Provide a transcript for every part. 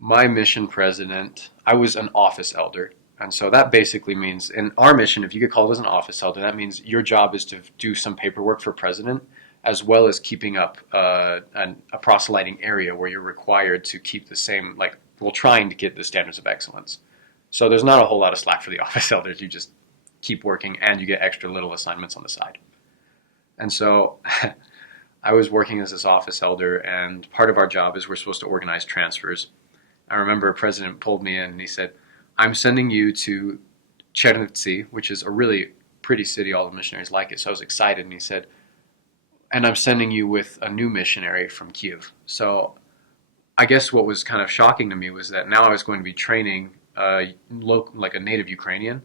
My mission president, I was an office elder. And so that basically means in our mission, if you get called as an office elder, that means your job is to do some paperwork for president, as well as keeping up a proselyting area where you're required to keep the same, like, well, trying to get the standards of excellence. So there's not a whole lot of slack for the office elders. You just keep working and you get extra little assignments on the side. And so I was working as this office elder, and part of our job is we're supposed to organize transfers. I remember a president pulled me in and he said, I'm sending you to Chernivtsi, which is a really pretty city. All the missionaries like it. So I was excited. And he said, and I'm sending you with a new missionary from Kiev. So I guess what was kind of shocking to me was that now I was going to be training like a native Ukrainian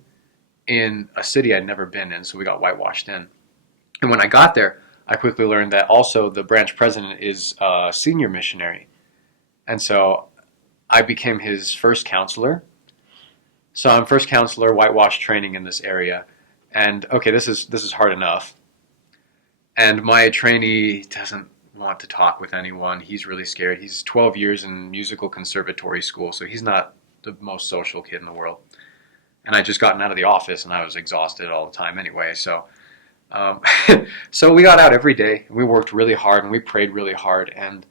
in a city I'd never been in. So we got whitewashed in. And when I got there, I quickly learned that also the branch president is a senior missionary. And so I became his first counselor. So I'm first counselor, whitewash training in this area. And okay, this is hard enough. And my trainee doesn't want to talk with anyone. He's really scared. He's 12 years in musical conservatory school, so he's not the most social kid in the world. And I just gotten out of the office and I was exhausted all the time anyway. So um, so we got out every day. We worked really hard and we prayed really hard, and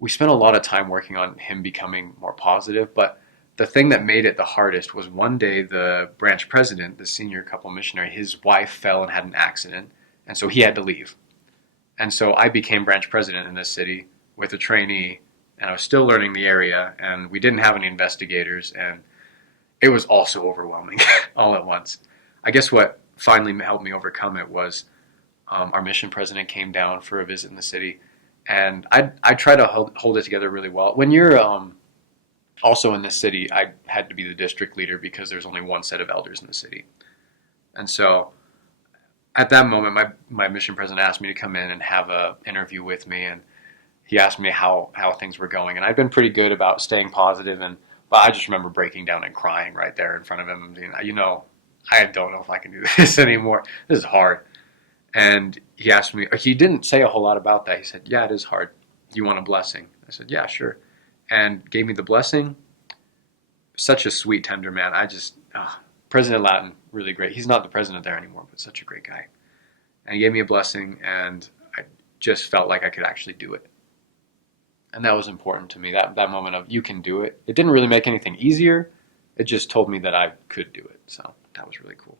we spent a lot of time working on him becoming more positive. But the thing that made it the hardest was one day the branch president, the senior couple missionary, his wife fell and had an accident, and so he had to leave. And so I became branch president in this city with a trainee, and I was still learning the area, and we didn't have any investigators, and it was also overwhelming all at once. I guess what finally helped me overcome it was our mission president came down for a visit in the city, and I try to hold it together really well. When you're also in this city, I had to be the district leader because there's only one set of elders in the city. And so at that moment, my mission president asked me to come in and have an interview with me, and he asked me how things were going. And I'd been pretty good about staying positive, but I just remember breaking down and crying right there in front of him. I don't know if I can do this anymore. This is hard. And he asked me, he didn't say a whole lot about that. He said, yeah, it is hard. Do you want a blessing? I said, yeah, sure. And gave me the blessing. Such a sweet, tender man. President Latin, really great. He's not the president there anymore, but such a great guy. And he gave me a blessing, and I just felt like I could actually do it. And that was important to me, that moment of, you can do it. It didn't really make anything easier. It just told me that I could do it. So that was really cool.